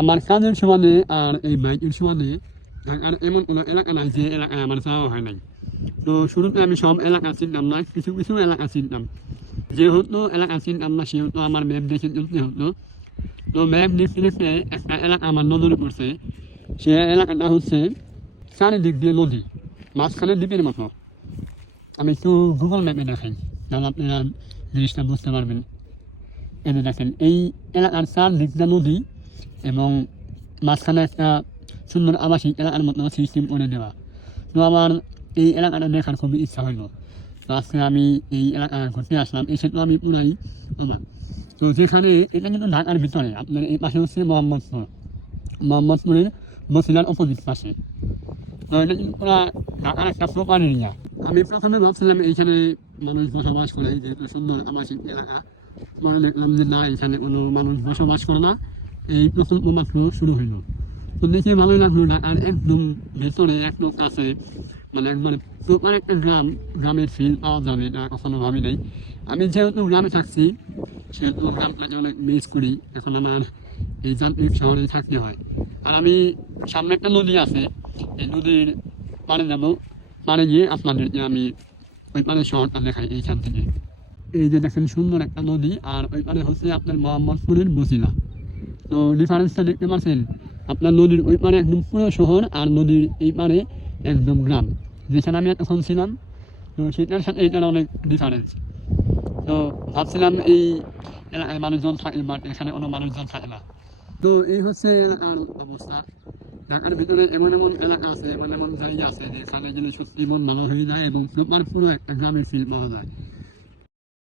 আমার কাজের সমানে আর এই বাইকের সমানে আর এমন কোনো এলাকা নাই যে এলাকায় আমার যাওয়া হয় নাই। তো শুরুতে আমি সব এলাকা চিনতাম না, কিছু কিছু এলাকা চিনতাম। যেহেতু এলাকা চিনতাম না সেহেতু আমার ম্যাপ দেখে চলতে হতো। তো ম্যাপ দেখতে দেখতে একটা এলাকা আমার নজরে পড়ছে। সে এলাকাটা হচ্ছে চারিদিক দিয়ে নদী, মাঝখানে দ্বীপের মতো। আমি একটু গুগল ম্যাপে দেখাই, তাহলে আপনারা জিনিসটা বুঝতে পারবেন। এই যে দেখেন, এই এলাকার চারদিকটা নদী এবং মাঝখানে একটা সুন্দর আবাসিক এলাকার মতো সিস্টেম করে দেওয়া। তো আমার এই এলাকাটা দেখার খুবই ইচ্ছা হইলো। তো আজকে আমি এই এলাকায় ঘুরতে আসলাম, এসে তো আমি পুরাই অবাক। তো যেখানে এটা কিন্তু ঢাকার ভিতরে, আপনার এই পাশে হচ্ছে মোহাম্মদপুরের বসিলার অপোজিট পাশে। তো এটা কিন্তু পুরা ঢাকার একটা প্রপার এরিয়া। আমি প্রথমে ভাবছিলাম এইখানে মানুষ বসবাস করে, যেহেতু সুন্দর আবাসিক এলাকা। পরে দেখলাম যে না, এখানে কোনো মানুষ বসবাস করে না, এই প্রকল্প মাত্র শুরু হইল। তো দেখে ভালোই লাগলো, ঢাকার একদম ভেতরে একদম কাছে, মানে একবার প্রপার একটা গ্রামের ফিল পাওয়া যাবে এটা কখনো ভাবি নাই। আমি যেহেতু গ্রামে থাকছি সেহেতু গ্রামটাকে অনেক মিস করি। এখন আমার এই যান্ত্রিক শহরে থাকতে হয়। আর আমি সামনে একটা নদী আছে, এই নদীর পাড়ে যাবো, পাড়ে গিয়ে আপনাদেরকে আমি ওই পাড়ে শহরটা দেখাই এইখান থেকে। এই যে দেখেন সুন্দর একটা নদী, আর ওই পারে হচ্ছে আপনার মোহাম্মদপুরের বসিলা। তো ডিফারেন্সটা দেখতে পাচ্ছেন, আপনার নদীর ওই পারে একদম পুরো শহর, আর নদীর এই পারে একদম গ্রাম। যেখানে আমি এখন ছিলাম, তো সেটার সাথে এটার অনেক ডিফারেন্স। তো ভাবছিলাম এই এলাকায় মানুষজন থাকে, বাট এখানে কোনো মানুষজন থাকে না। তো এই হচ্ছে এলাকার অবস্থা। ঢাকার ভিতরে এমন এমন এলাকা আছে, এমন এমন জায়গা আছে যেখানে গেলে সত্যি মন ভালো হয়ে যায় এবং পুরো একটা গ্রামের ফিল পাওয়া যায়।